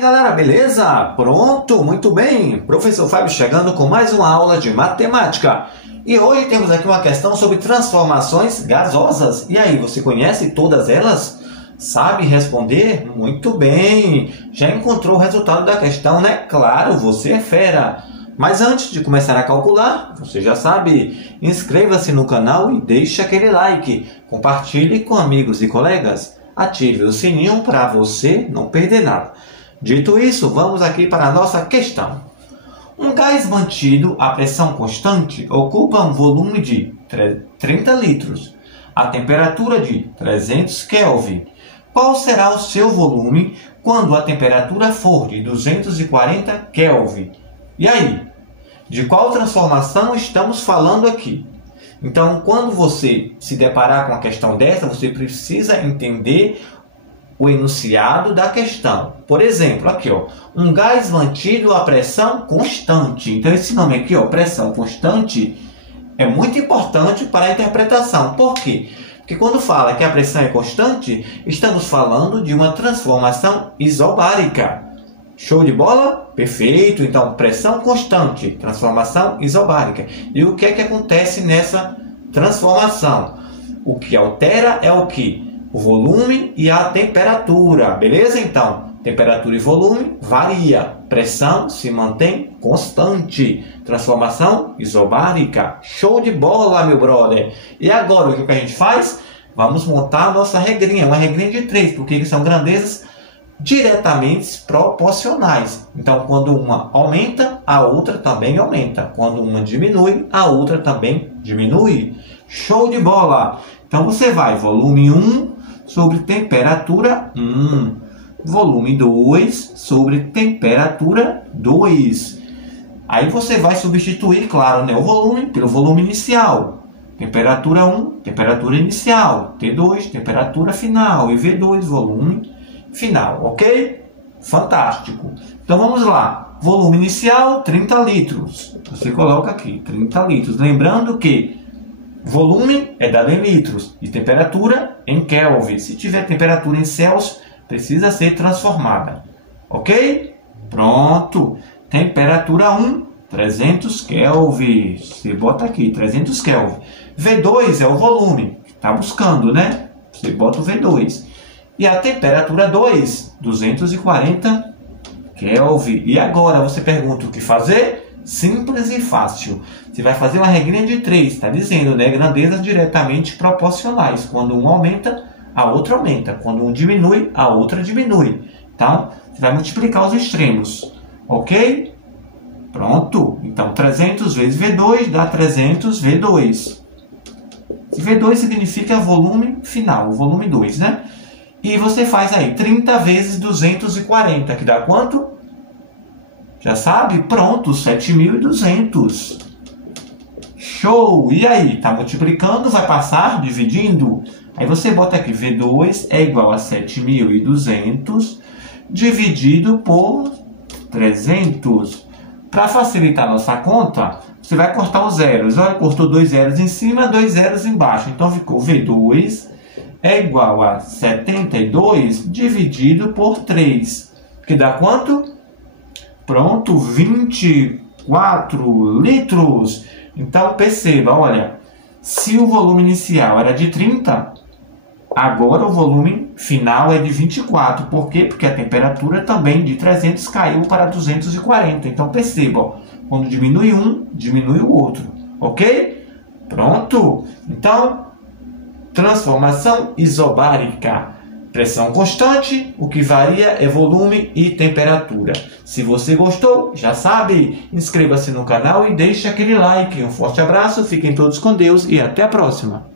Galera, beleza? Pronto, muito bem. Professor Fábio chegando com mais uma aula de matemática. E hoje temos aqui uma questão sobre transformações gasosas. E aí, você conhece todas elas? Sabe responder? Muito bem. Já encontrou o resultado da questão, né? Claro, você é fera. Mas antes de começar a calcular, você já sabe, inscreva-se no canal e deixe aquele like. Compartilhe com amigos e colegas. Ative o sininho para você não perder nada. Dito isso, vamos aqui para a nossa questão. Um gás mantido a pressão constante ocupa um volume de 30 litros, a temperatura de 300 Kelvin. Qual será o seu volume quando a temperatura for de 240 Kelvin? E aí, de qual transformação estamos falando aqui? Então, quando você se deparar com a questão dessa, você precisa entender o enunciado da questão. Por exemplo, aqui, ó, um gás mantido a pressão constante. Então, esse nome aqui, ó, pressão constante, é muito importante para a interpretação. Por quê? Porque quando fala que a pressão é constante, estamos falando de uma transformação isobárica. Show de bola? Perfeito. Então, pressão constante, transformação isobárica. E o que é que acontece nessa transformação? O que altera é o que? O volume e a temperatura. Beleza? Então, temperatura e volume varia. Pressão se mantém constante. Transformação isobárica. Show de bola, meu brother. E agora, o que a gente faz? Vamos montar a nossa regrinha. Uma regrinha de 3, porque são grandezas diretamente proporcionais. Então, quando uma aumenta, a outra também aumenta. Quando uma diminui, a outra também diminui. Show de bola! Então, você vai, volume 1 sobre temperatura 1. Volume 2 sobre temperatura 2. Aí você vai substituir, claro, né, o volume pelo volume inicial. Temperatura 1, temperatura inicial. T2, temperatura final. E V2, volume final, ok? Fantástico. Então vamos lá. Volume inicial, 30 litros. Você coloca aqui, 30 litros. Lembrando que volume é dado em litros e temperatura em Kelvin. Se tiver temperatura em Celsius, precisa ser transformada. Ok? Pronto. Temperatura 1, 300 Kelvin. Você bota aqui, 300 Kelvin. V2 é o volume que está buscando, né? Você bota o V2. E a temperatura 2, 240 Kelvin. E agora você pergunta o que fazer? Simples e fácil. Você vai fazer uma regrinha de 3, está dizendo, né? Grandezas diretamente proporcionais. Quando um aumenta, a outra aumenta. Quando um diminui, a outra diminui. Então, você vai multiplicar os extremos. Ok? Pronto. Então, 300 vezes V2 dá 300 V2. V2 significa volume final, o volume 2, né? E você faz aí 30 vezes 240, que dá quanto? Já sabe? Pronto, 7.200. Show! E aí? Está multiplicando, vai passar dividindo? Aí você bota aqui, V2 é igual a 7.200 dividido por 300. Para facilitar a nossa conta, você vai cortar os zeros. Olha, cortou 2 zeros em cima, 2 zeros embaixo. Então ficou V2 é igual a 72 dividido por 3. Que dá quanto? Pronto, 24 litros. Então, perceba, olha, se o volume inicial era de 30, agora o volume final é de 24. Por quê? Porque a temperatura também de 300 caiu para 240. Então, perceba, ó, quando diminui um, diminui o outro. Ok? Pronto. Então, transformação isobárica. Pressão constante, o que varia é volume e temperatura. Se você gostou, já sabe, inscreva-se no canal e deixe aquele like. Um forte abraço, fiquem todos com Deus e até a próxima.